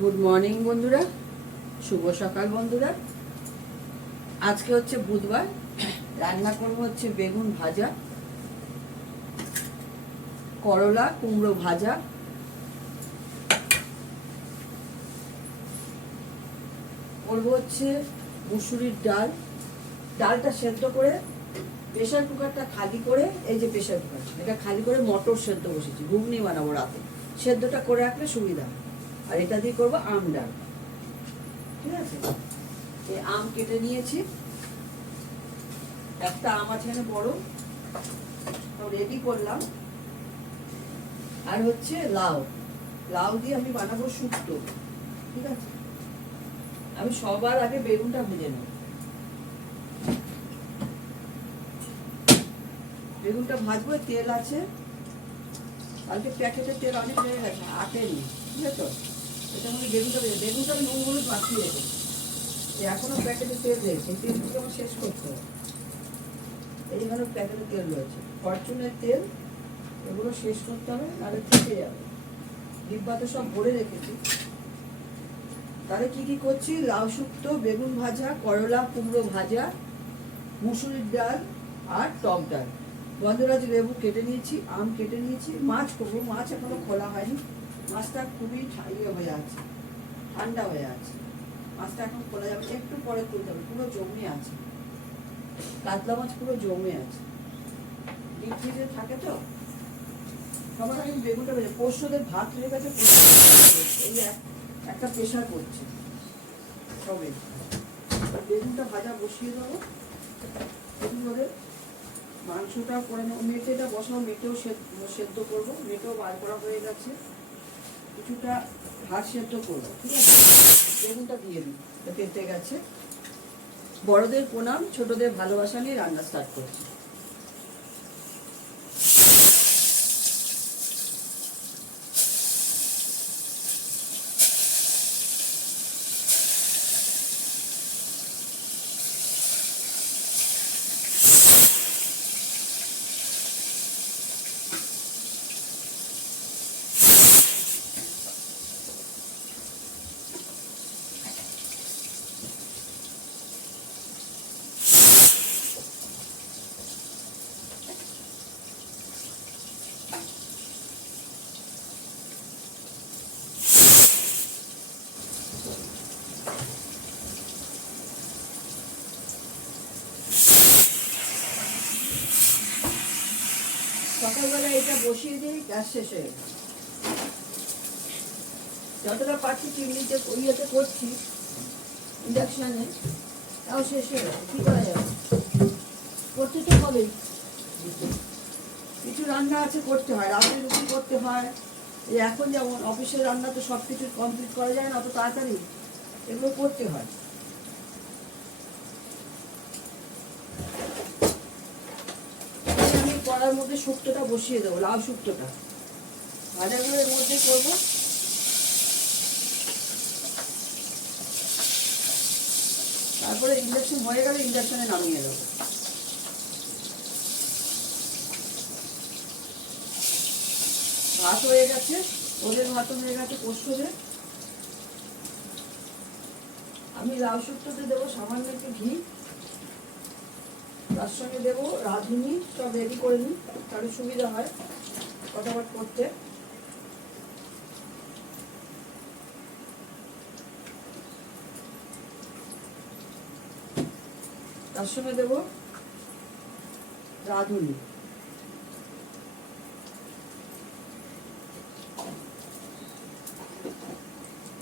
Good morning বন্ধুরা, শুভ সকাল বন্ধুরা। আজকে হচ্ছে বুধবার। রান্না করবো হচ্ছে বেগুন ভাজা, করলা কুমড়ো ভাজা, করবো হচ্ছে মুসুরির ডাল। ডালটা সেদ্ধ করে প্রেশার কুকারটা খালি করে, এই যে প্রেশার কুকার, এটা খালি করে মটর সেদ্ধ বসেছি, ঘুগনি বানাবো রাতে। সেদ্ধটা করে রাখলে সুবিধা। আর এটা দিয়ে করবো আম ডাল। ঠিক আছে, এই আম কেটে নিয়েছি, একটা আম আছে এখানে বড়, রেডি করলাম। আর হচ্ছে লাউ, লাউ দিয়ে আমি বানাবো শুক্তো। ঠিক আছে, আমি সবার আগে বেগুনটা ভেজে নেব। বেগুনটা ভাজবো, তেল আছে, কালকে প্যাকেটের তেল অনেক হয়ে গেছে, আটেনি। ঠিক আছে, এটা আমি বেগুনটা আমি নুন হলুদ মাখিয়ে রেখেছি, এখনো প্যাকেটে তেল রয়েছে, তেলগুলো আমার শেষ করতে হবে। এইখানে প্যাকেটে তেল রয়েছে, ফরচুনের তেল, এগুলো শেষ করতে হবে, নাহলে থেকে যাবে। ডিব্বাতে সব ভরে রেখেছি। তাহলে কি কি করছি: লাউ শুক্তো, বেগুন ভাজা, করলা কুমড়ো ভাজা, মুসুরির ডাল আর টক ডাল। গন্ধরাজ লেবু কেটে নিয়েছি, আম কেটে নিয়েছি। মাছ করবো, মাছ এখনো খোলা হয়নি। মাছটা খুবই হয়ে আছে, ঠান্ডা হয়ে আছে। মাছটা এখন খোলা যাবে, একটু পরে তুলতে হবে, পুরো জমে আছে। কাতলা মাছ পুরো জমে আছে, ডিপ ফ্রিজে থাকে তো। সবার আগে বেগুনটা ভেজে, পোস্তদের ভাত হয়ে গেছে, এই একটা প্রেশার করছে সবে। বেগুনটা ভাজা বসিয়ে দেবো, একটু করে মাংসটা করে নেবো। মেটেটা বসাবো, মেটেও সেদ্ধ করবো। মেটেও বার করা হয়ে গেছে, কিছুটা হাড় সেদ্ধ করবো। ঠিক আছে, বেগুনটা দিয়ে দিই, পেতে গেছে। বড়দের প্রণাম, ছোটদের ভালোবাসা নিয়ে রান্না স্টার্ট করছি। সকালবেলা এটা বসিয়ে দিই, গ্যাস শেষ হয়ে গেছে। যতটা পাচ্ছি চিমনিতে ইয়েতে করছি, ইন্ডাকশানে, তাও শেষ হয়ে গেছে। কী করা যাবে, করতে তো হবেই। কিছু রান্না আছে করতে হয়, রাতের রুটি করতে হয়। এই এখন যেমন অফিসের রান্না তো সব কিছু কমপ্লিট করা যায় না অত তাড়াতাড়ি, এগুলো করতে হয়। আমি কড়ার মধ্যে শুক্তোটা বসিয়ে দেবো, লাউ শুক্তোটা ভাজাগুলো এর মধ্যেই করবো। তারপরে ইন্ডাকশন হয়ে গেলে ইন্ডাকশনে নামিয়ে দেবো। ভাত হয়ে গেছে, ওদের ভাতও হয়ে গেছে পোস্তদের। আমি লাউ শুক্তোতে দেবো সামান্য একটু ঘি, তার সঙ্গে দেবো রাঁধুনি। সব রেডি করে নিই, তাহলে সুবিধা হয় ফটাফট করতে। তার সঙ্গে দেবো রাঁধুনি।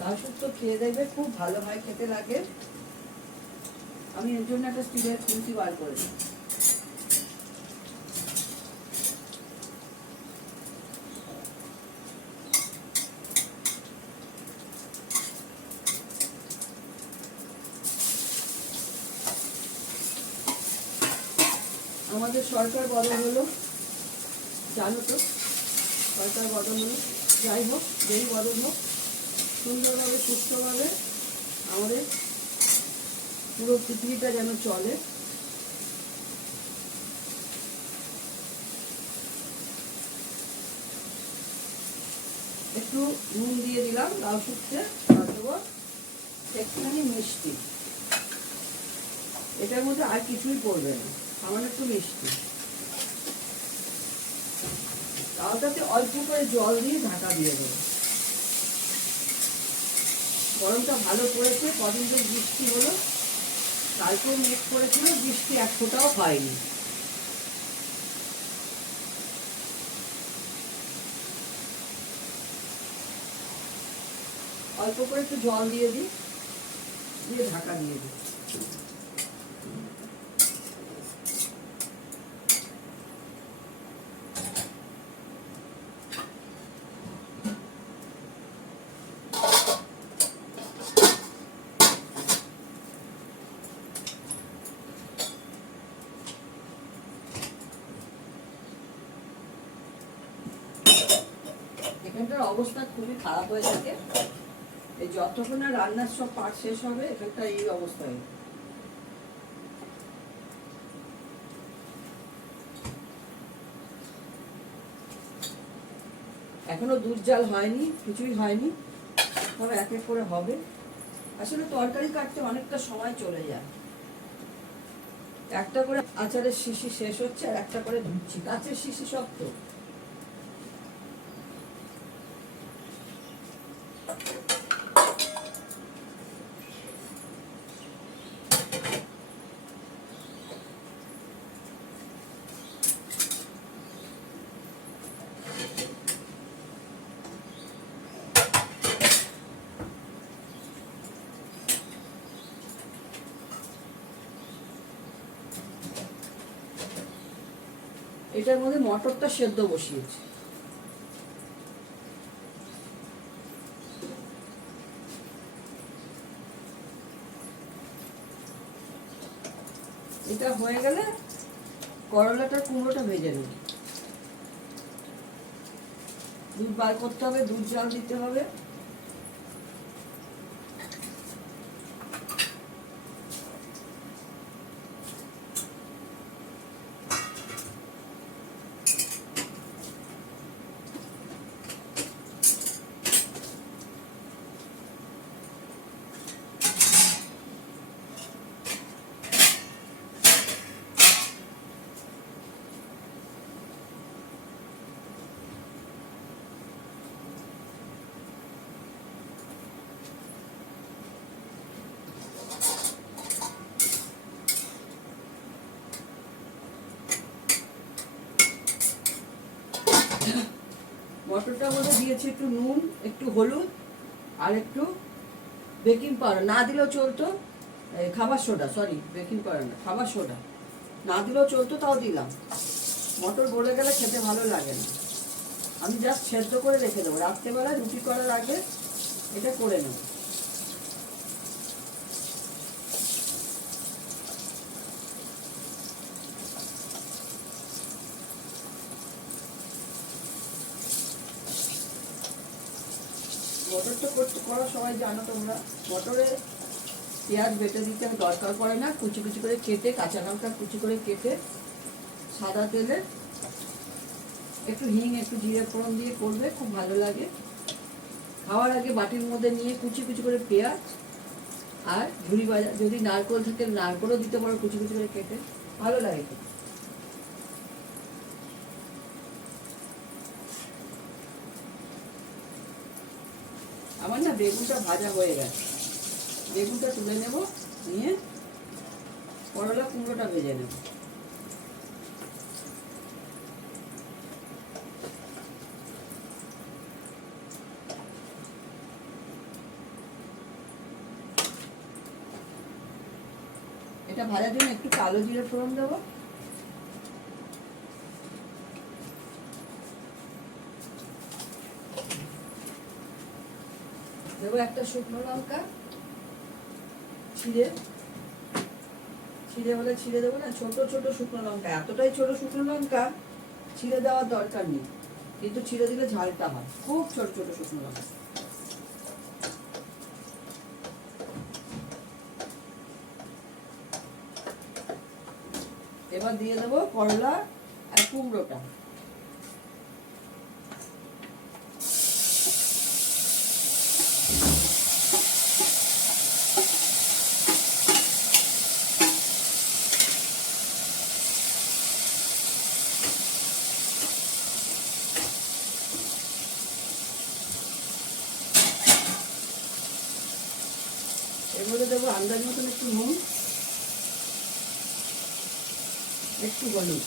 লাউ শুক্তো খেয়ে দেখবে, খুব ভালো হয়, খেতে লাগে। আমি এর জন্য একটা স্টিলের খুন্তি বার করে দিই। আমাদের সরকার বদল হলো, জানো তো, সরকার বদল হলো। যাই হোক, যেই বদল হোক, সুন্দরভাবে সুস্থভাবে আমাদের পুরো পৃথিবীটা যেন চলে। একটু নুন দিয়ে দিলাম, লাউ শুকতে আর দেবো একটুখানি মিষ্টি। এটার মধ্যে আর কিছুই পড়বে না, সামান্য একটু মিষ্টি। লাউটাতে অল্প করে জল দিয়ে ঢাকা দিয়ে দেবো। গরমটা ভালো পড়েছে, কদিন ধরে বৃষ্টি হলো, তারপর মেঘ পড়েছিল, বৃষ্টি এক ফোঁটাও হয়নি। অল্প করে একটু জল দিয়ে দিই, দিয়ে ঢাকা দিয়ে দিই। এখানটার অবস্থা খুবই খারাপ হয়ে থাকে, এই যতক্ষণ না রান্নার সব পাট শেষ হবে এখানটা এই অবস্থা হয়। এখনো দুধ জাল হয়নি, কিছুই হয়নি, তবে এক এক করে হবে। আসলে তরকারি কাটতে অনেকটা সময় চলে যায়। একটা করে আচারের শিশি শেষ হচ্ছে আর একটা করে ধুচ্ছি, কাঁচের শিশি সব তো। এটার মধ্যে মটরটা সেদ্ধ বসিয়েছি। এটা হয়ে গেলে করলাটা কুমড়োটা ভেজে নেব। দুধ বার করতে হবে, দুধ জাল দিতে হবে। মটরটার মধ্যে দিয়েছি একটু নুন, একটু হলুদ আর একটু বেকিং পাউডার, না দিলেও চলতো, খাবার সোডা, সরি বেকিং পাউডার না, খাবার সোডা না দিলেও চলতো, তাও দিলাম। মটর গলে গেলে খেতে ভালো লাগে না। আমি জাস্ট সেদ্ধ করে রেখে দেবো, রাত্রেবেলা রুটি করার আগে এটা করে নেব। মটর তো করা সবাই জানো তোমরা, মটরে পেঁয়াজ বেটে দিতে দরকার পড়ে না, কুচি কুচি করে কেটে, কাঁচা লঙ্কা কুচি করে কেটে সাদা তেলে একটু হিং একটু জিরে ফোড়ন দিয়ে করবে, খুব ভালো লাগে। খাওয়ার আগে বাটির মধ্যে নিয়ে কুচি কুচি করে পেঁয়াজ আর ঝুড়ি ভাজা, যদি নারকেল থাকে নারকেলও দিতে পারো কুচি কুচি করে কেটে, ভালো লাগে। আমার না বেগুনটা ভাজা হয়ে গেছে, বেগুনটা তুলে নেব, নিয়ে করলা কুমড়োটা ভেজে নেব। এটা ভাজার জন্য একটু কালো জিরে ফোড়ন দেবো, দেবো একটা শুকনো লঙ্কা ছিঁড়ে, ছিঁড়ে হলে ছিঁড়ে দেবো না, ছোট ছোট শুকনো লঙ্কা, এতটাই ছোট শুকনো লঙ্কা ছিঁড়ে দেওয়ার দরকার নেই, কিন্তু ছিঁড়ে দিলে ঝালটা হয়, খুব ছোট ছোট শুকনো লঙ্কা। এবার দিয়ে দেবো করলা আর কুমড়োটা। এর মধ্যে দেবো আন্দাজ মতন একটু নুন, একটু হলুদ,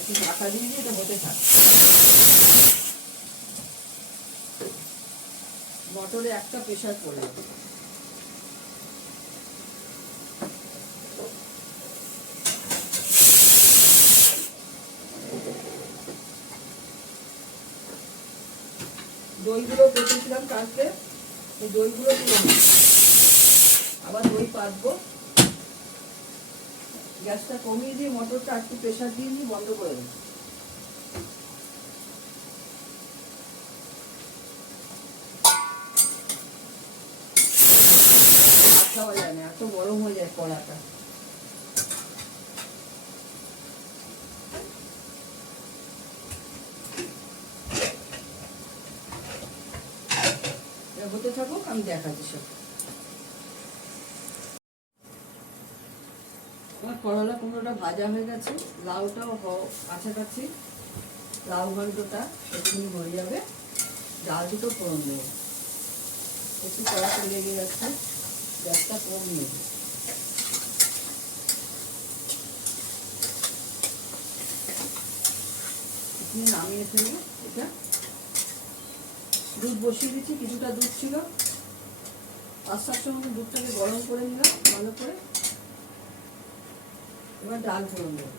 একটু ঢাকা দিয়ে দিয়ে এটা হতে থাকে। মটরে একটা প্রেশার পড়ে যাবে। দইগুলো কেটেছিলাম কালকে, এই দইগুলো তুলে নিই, আবার দই পাতবো। গ্যাসটা কমিয়ে দিয়ে মটরটা একটু প্রেশার দিয়ে দিয়ে বন্ধ করে দিই। খাওয়া যায় না, এত গরম হয়ে যায় কড়াটা। হতে থাকুক, আমি দেখাচ্ছি সব। আমার করলা কুমড়োটা ভাজা হয়ে গেছে, লাউটাও কাছাকাছি, লাউ ঘন্টটা একটুখানি হয়ে যাবে। ডাল দুটো ফোড়ন দেবো, একটু কড়াতে লেগে যাচ্ছে, গ্যাসটা কমিয়ে দেবো। নামিয়ে ফেলবো। এটা দুধ বসিয়ে দিচ্ছি, কিছুটা দুধ ছিল, 5-7 মতো দুধটাকে গরম করে নিলাম ভালো করে। এবার ডাল ফোড়ন দেবো।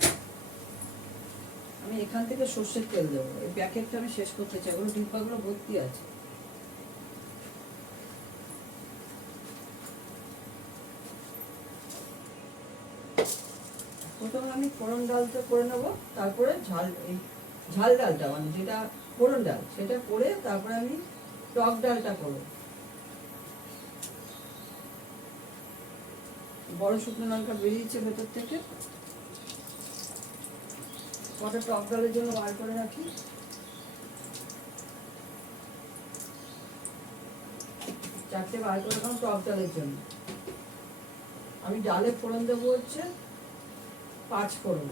আমি এখান থেকে সর্ষের তেল দেবো, এই প্যাকেটটা আমি শেষ করতে চাই, ওগুলো ডিব্বাগুলো ভর্তি আছে। প্রথমে আমি ফোড়ন ডালটা করে নেবো, তারপরে ঝাল ডালটা মানে যেটা ফোড়ন ডাল সেটা করে তারপরে আমি টক ডালটা করবো। বড় শুকনো লঙ্কা বেরিয়েছে ভেতর থেকে, কটা টক ডালের জন্য বার করে রাখি। চারটে বার করে রাখলাম টক ডালের জন্য। আমি ডালে ফোড়ন দেবো হচ্ছে 5 ফোড়ন।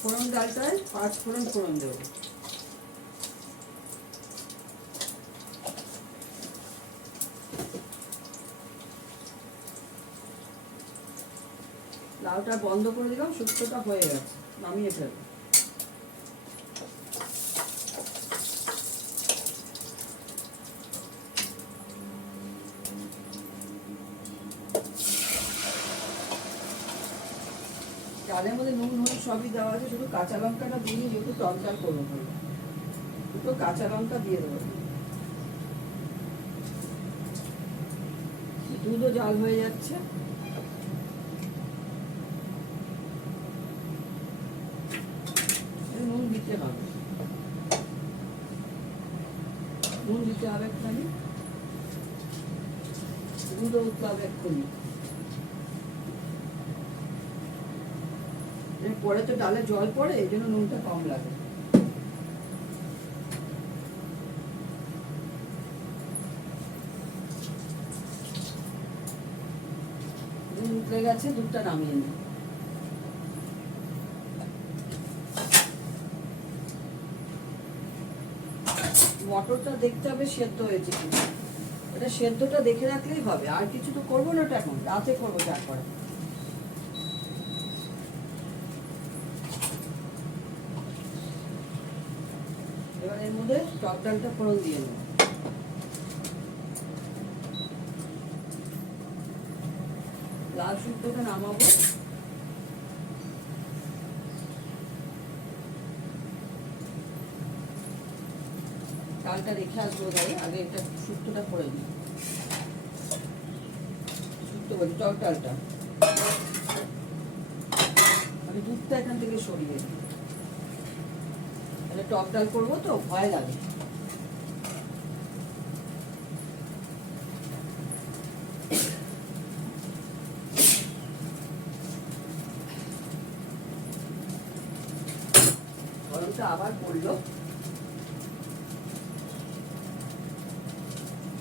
ফোড়ন ডালটায় 5 ফোড়ন ফোড়ন দেবো। লাউটা বন্ধ করে দিলাম, শুক্তোটা হয়ে গেছে, নামিয়ে ফেলবো। ডালের মধ্যে নুন হলুদ সবই দেওয়া আছে, শুধু কাঁচা লঙ্কাটা দিয়ে যেহেতু টক ডাল করবো, দুটো কাঁচা লঙ্কা দিয়ে দেবো। দুধও জাল হয়ে যাচ্ছে। নুন দিতে হবে, নুন দিতে হবে একটুখানি, দুধও উঠতে হবে এক্ষুনি। পরে তো ডালে জল পড়ে, এই জন্য নুনটা কম লাগে। দুধ উঠে গেছে, দুধটা নামিয়ে নিই। মটরটা দেখতে হবে সেদ্ধ হয়েছে কিনা, এটা সেদ্ধটা দেখে রাখলেই হবে, আর কিছু তো করবো না, ওটা এখন রাতে করবো যা করে। এবার এর মধ্যে টক ডালটা ফোড়ন দিয়ে নেব। লাল শুক্তোটা নামাবো। ডালটা রেখে আসবো গায়ে, আগে এটা শুক্তোটা করে নিই। শুক্তো বলি, টক ডালটা আমি দুধটা এখান থেকে সরিয়ে দিই, তাহলে টক ডাল করবো তো ভয় লাগে। এগুলো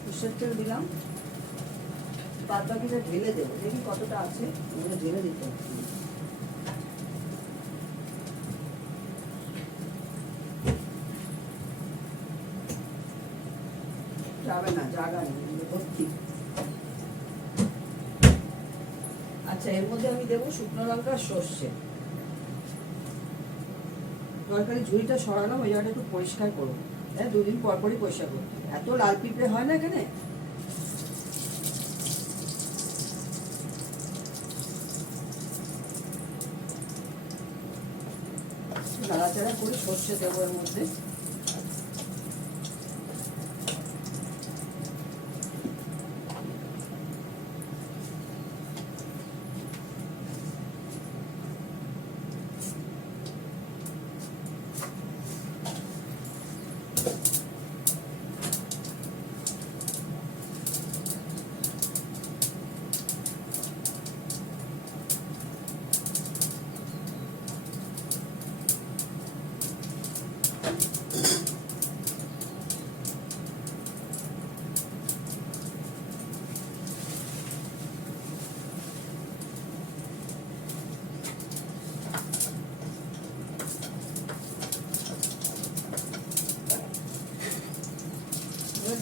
সর্ষের তেল দিলাম, বাদ বাকিটা ঢেলে দেবো, দেখি কতটা আছে ওগুলো ঢেলে দিতে হবে। যাবে না, জায়গা নেই ভর্তি। আচ্ছা, এর মধ্যে আমি দেবো শুকনো লঙ্কা সর্ষে। তরকারি ঝুড়িটা সরালাম, ওই জায়গাটা একটু পরিষ্কার করবো। হ্যাঁ, 2 দিন পর পরই পরিষ্কার করবো, এত লাল পিঁপড়ে হয় না এখানে। নাড়াচাড়া করে সর্ষে দেবো এর মধ্যে।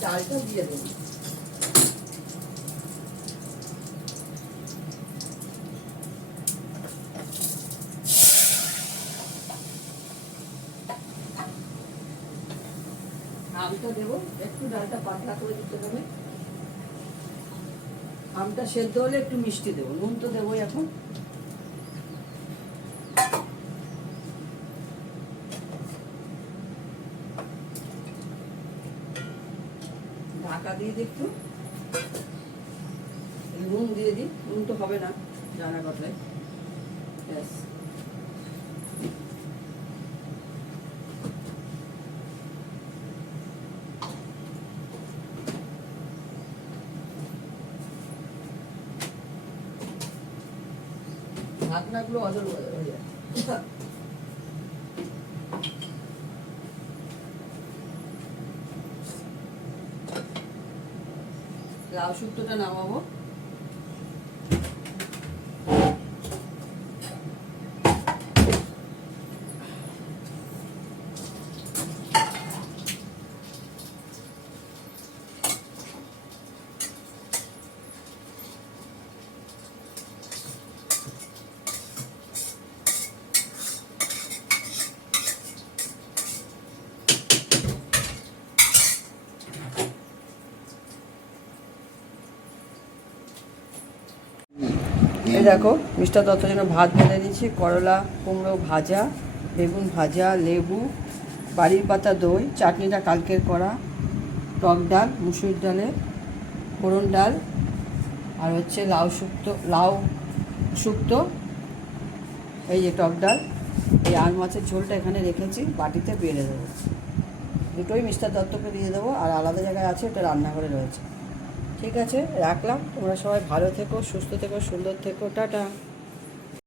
ডালটা দিয়ে দেবো। আমটা দেবো, একটু ডালটা পাতলা করে দিতে হবে। আমটা সেদ্ধ হলে একটু মিষ্টি দেবো, নুন তো দেবোই এখন। ঢাকা দিয়ে দিই, একটু নুন দিয়ে দিই, নুন তো হবে না জানা কথায়। ব্যাস, ঢাকনাগুলো অদল বদল হয়ে যায়। লাউ শুক্তোটা নামাবো। এই দেখো, মিস্টার দত্তর জন্য ভাত বেড়ে দিচ্ছি, করলা কুমড়ো ভাজা, বেগুন ভাজা, লেবু, বাড়ির পাতা দই, চাটনিটা কালকের করা, টক ডাল, মুসুর ডালের ফোড়ন ডাল, আর হচ্ছে লাউ শুক্তো, এই যে টক ডাল, এই আর মাছের ঝোলটা এখানে রেখেছি, বাটিতে বেড়ে দেবো। দুটোই মিস্টার দত্তকে দিয়ে দেবো, আর আলাদা জায়গায় আছে, ওটা রান্নাঘরে রয়েছে। ঠিক আছে, রাখলাম। তোমরা সবাই ভালো থেকো, সুস্থ থেকো, সুন্দর থেকো, টাটা।